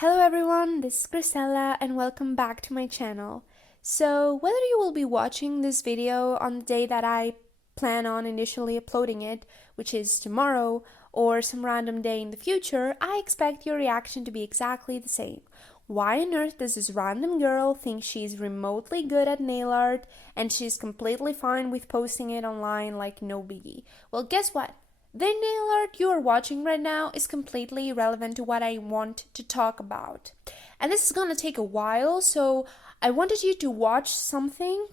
Hello everyone, this is ChriStella and welcome back to my channel. So whether you will be watching this video on the day that I plan on initially uploading it, which is tomorrow, or some random day in the future, I expect your reaction to be exactly the same. Why on earth does this random girl think she's remotely good at nail art and she's completely fine with posting it online like no biggie? Well, guess what? The nail art you are watching right now is completely irrelevant to what I want to talk about. And this is gonna take a while, so I wanted you to watch something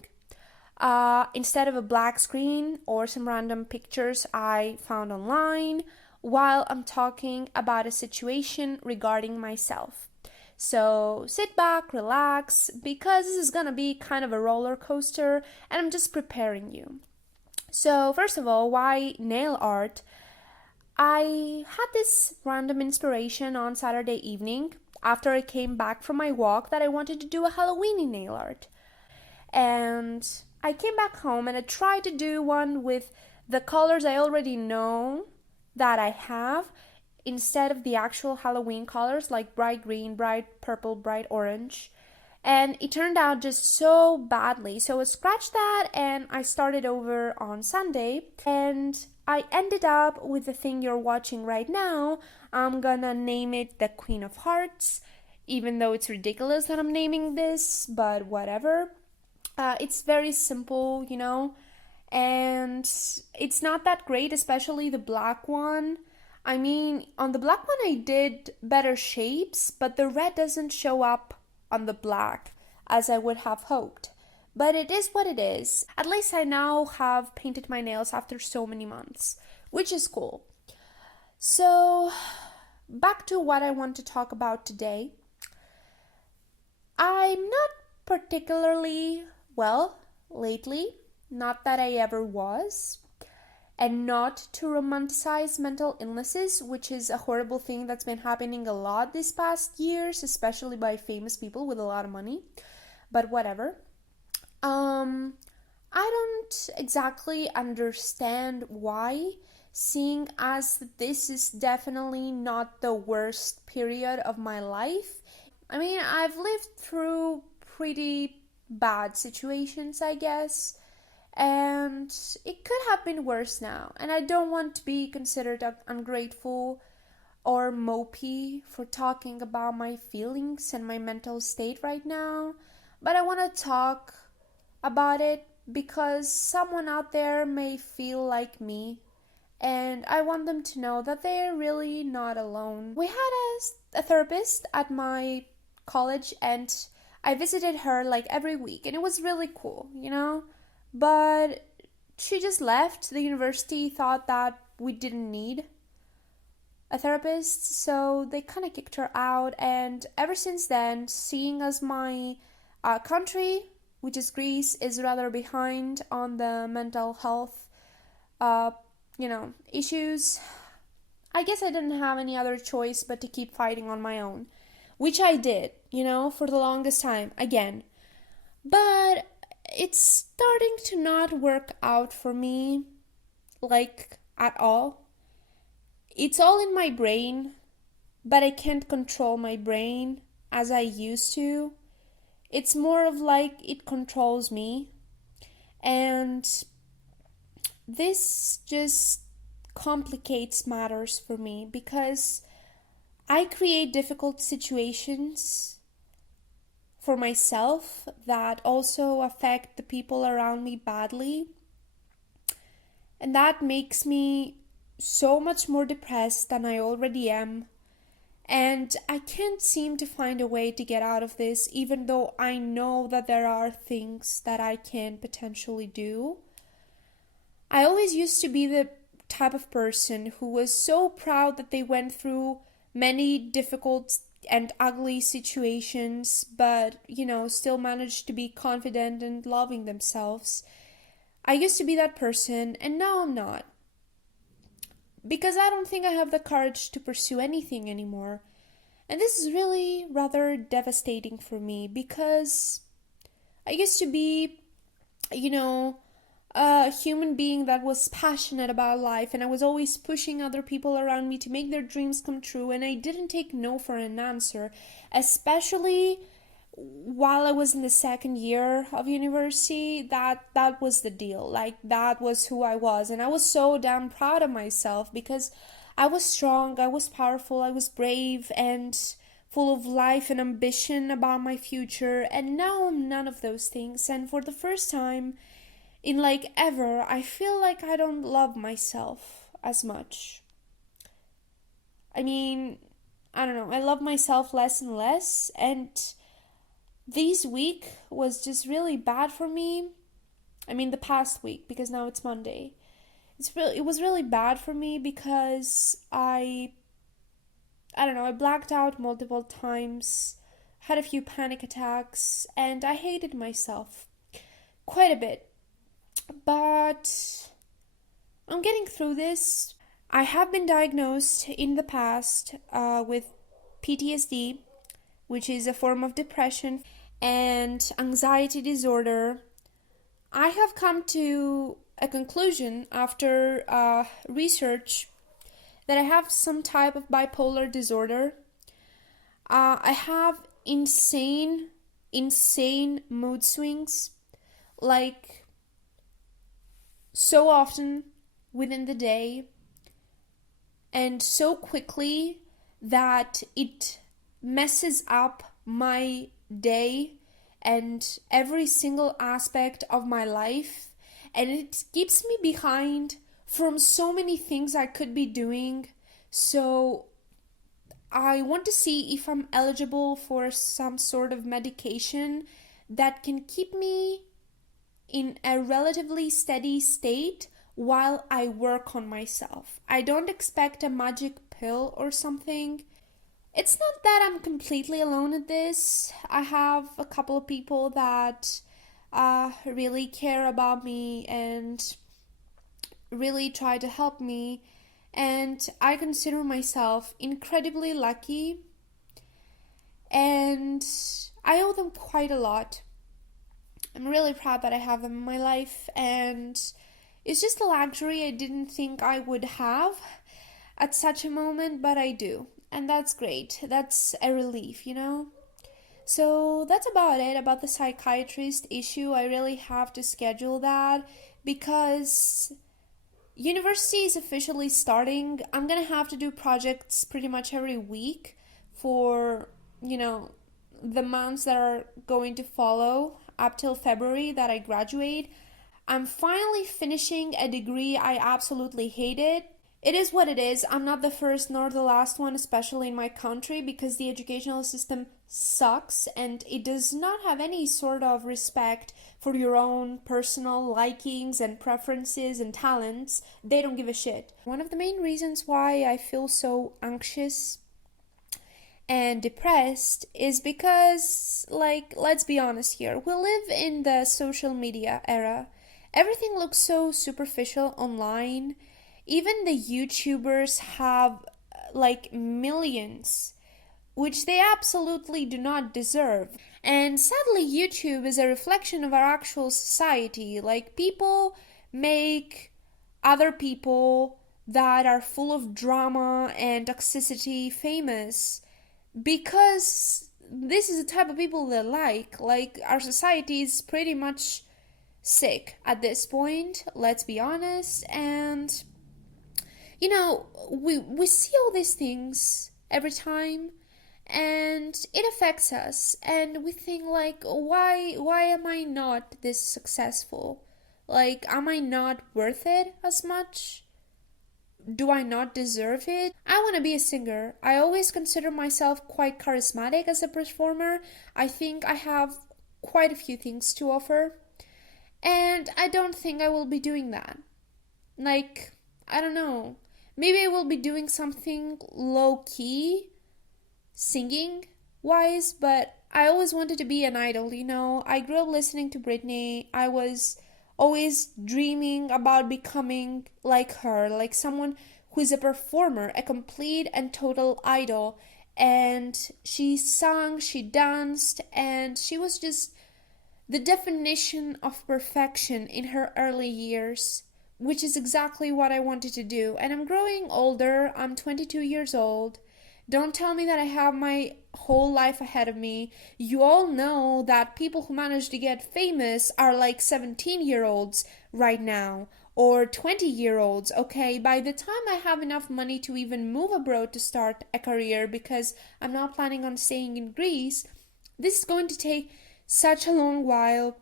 instead of a black screen or some random pictures I found online while I'm talking about a situation regarding myself. So sit back, relax, because this is gonna be kind of a roller coaster and I'm just preparing you. So, first of all, why nail art? I had this random inspiration on Saturday evening after I came back from my walk that I wanted to do a Halloweeny nail art. And I came back home and I tried to do one with the colors I already know that I have instead of the actual Halloween colors like bright green, bright purple, bright orange. And it turned out just so badly. So I scratched that and I started over on Sunday. And I ended up with the thing you're watching right now. I'm gonna name it the Queen of Hearts, even though it's ridiculous that I'm naming this, but whatever. It's very simple, and it's not that great, especially the black one. I mean, on the black one, I did better shapes, but the red doesn't show up on the black as I would have hoped. But it is what it is. At least I now have painted my nails after so many months, which is cool. So, back to what I want to talk about today. I'm not particularly well lately, not that I ever was, and not to romanticize mental illnesses, which is a horrible thing that's been happening a lot these past years, especially by famous people with a lot of money, but whatever. I don't exactly understand why, seeing as this is definitely not the worst period of my life. I mean, I've lived through pretty bad situations, I guess, and it could have been worse now. And I don't want to be considered ungrateful or mopey for talking about my feelings and my mental state right now, but I want to talk about it because someone out there may feel like me and I want them to know that they're really not alone. We had a therapist at my college and I visited her like every week and it was really cool. But she just left. The university thought that we didn't need a therapist, so they kind of kicked her out. And ever since then, seeing as my country, which is Greece, is rather behind on the mental health, uh, issues, I guess I didn't have any other choice but to keep fighting on my own, which I did, for the longest time, again. But it's starting to not work out for me, like, at all. It's all in my brain, but I can't control my brain as I used to. It's more of like it controls me. And this just complicates matters for me because I create difficult situations for myself that also affect the people around me badly. And that makes me so much more depressed than I already am. And I can't seem to find a way to get out of this, even though I know that there are things that I can potentially do. I always used to be the type of person who was so proud that they went through many difficult and ugly situations, but, still managed to be confident and loving themselves. I used to be that person, and now I'm not. Because I don't think I have the courage to pursue anything anymore. And this is really rather devastating for me because I used to be, you know, a human being that was passionate about life, and I was always pushing other people around me to make their dreams come true, and I didn't take no for an answer, especially while I was in the second year of university. That was the deal. Like, that was who I was, and I was so damn proud of myself because I was strong, I was powerful, I was brave and full of life and ambition about my future. And now I'm none of those things, and for the first time in like ever, I feel like I don't love myself as much. I mean, I don't know, I love myself less and less, and this week was just really bad for me. I mean, the past week, because now it's Monday. It was really bad for me because I don't know, I blacked out multiple times, had a few panic attacks, and I hated myself quite a bit. But I'm getting through this. I have been diagnosed in the past with PTSD, which is a form of depression, and anxiety disorder. I have come to a conclusion after research that I have some type of bipolar disorder. I have insane mood swings, like so often within the day, and so quickly that it messes up my day and every single aspect of my life, and it keeps me behind from so many things I could be doing. So I want to see if I'm eligible for some sort of medication that can keep me in a relatively steady state while I work on myself. I don't expect a magic pill or something. It's not that I'm completely alone at this. I have a couple of people that really care about me and really try to help me, and I consider myself incredibly lucky, and I owe them quite a lot. I'm really proud that I have them in my life, and it's just a luxury I didn't think I would have at such a moment, but I do. And that's great. That's a relief, you know? So that's about it about the psychiatrist issue. I really have to schedule that because university is officially starting. I'm gonna have to do projects pretty much every week for, the months that are going to follow up till February that I graduate. I'm finally finishing a degree I absolutely hated. It is what it is. I'm not the first nor the last one, especially in my country, because the educational system sucks and it does not have any sort of respect for your own personal likings and preferences and talents. They don't give a shit. One of the main reasons why I feel so anxious and depressed is because, like, let's be honest here, we live in the social media era. Everything looks so superficial online. Even the YouTubers have like millions, which they absolutely do not deserve. And sadly, YouTube is a reflection of our actual society. Like, people make other people that are full of drama and toxicity famous because this is the type of people they like. Like, our society is pretty much sick at this point, let's be honest. And we see all these things every time, and it affects us, and we think like, why am I not this successful? Like, am I not worth it as much? Do I not deserve it? I want to be a singer. I always consider myself quite charismatic as a performer. I think I have quite a few things to offer, and I don't think I will be doing that. Like, I don't know. Maybe I will be doing something low key, singing wise, but I always wanted to be an idol, you know? I grew up listening to Britney. I was always dreaming about becoming like her, like someone who is a performer, a complete and total idol. And she sang, she danced, and she was just the definition of perfection in her early years, which is exactly what I wanted to do. And I'm growing older, I'm 22 years old. Don't tell me that I have my whole life ahead of me. You all know that people who manage to get famous are like 17-year-olds right now, or 20-year-olds, okay? By the time I have enough money to even move abroad to start a career, because I'm not planning on staying in Greece, this is going to take such a long while,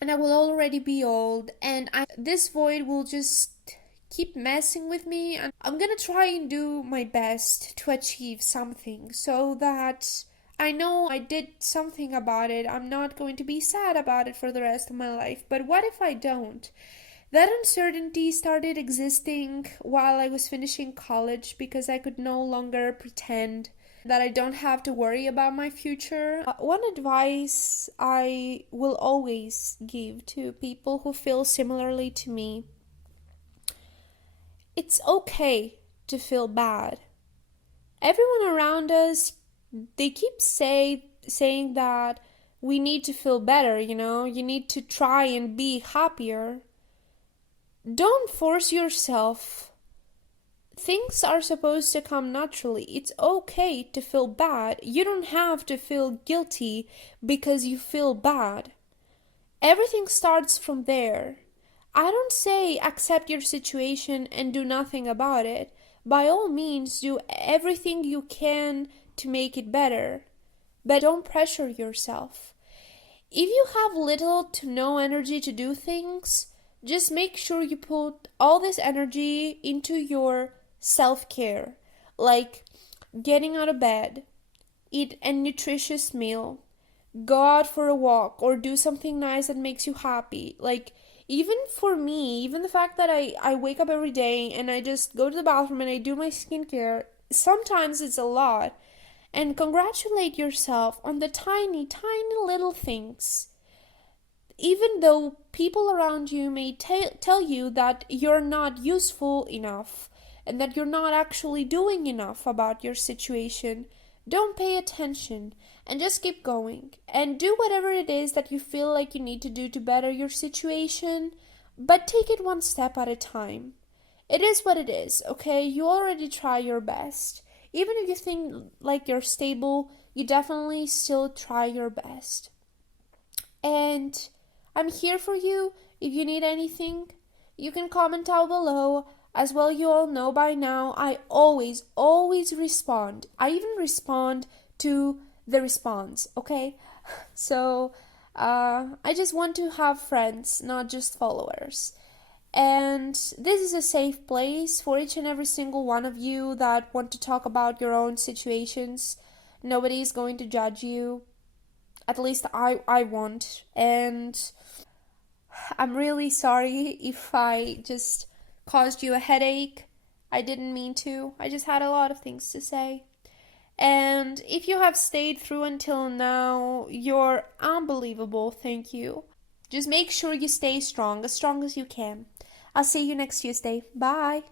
and I will already be old, and this void will just keep messing with me, and I'm gonna try and do my best to achieve something so that I know I did something about it. I'm not going to be sad about it for the rest of my life. But what if I don't? That uncertainty started existing while I was finishing college because I could no longer pretend that I don't have to worry about my future. One advice I will always give to people who feel similarly to me: it's okay to feel bad. Everyone around us, they keep saying that we need to feel better, you need to try and be happier. Don't force yourself. Things are supposed to come naturally. It's okay to feel bad. You don't have to feel guilty because you feel bad. Everything starts from there. I don't say accept your situation and do nothing about it. By all means, do everything you can to make it better. But don't pressure yourself. If you have little to no energy to do things, just make sure you put all this energy into your self-care, like getting out of bed, eat a nutritious meal, go out for a walk, or do something nice that makes you happy. Like, even for me, even the fact that I wake up every day and I just go to the bathroom and I do my skincare, sometimes it's a lot. And congratulate yourself on the tiny, tiny little things. Even though people around you may tell you that you're not useful enough and that you're not actually doing enough about your situation, don't pay attention and just keep going and do whatever it is that you feel like you need to do to better your situation, but take it one step at a time. It is what it is, okay? You already try your best. Even if you think like you're stable, you definitely still try your best. And I'm here for you. If you need anything, you can comment down below. As well, you all know by now, I always, always respond. I even respond to the response, okay? So, I just want to have friends, not just followers. And this is a safe place for each and every single one of you that want to talk about your own situations. Nobody is going to judge you. At least I won't. And I'm really sorry if I just caused you a headache. I didn't mean to. I just had a lot of things to say. And if you have stayed through until now, you're unbelievable. Thank you. Just make sure you stay strong as you can. I'll see you next Tuesday. Bye.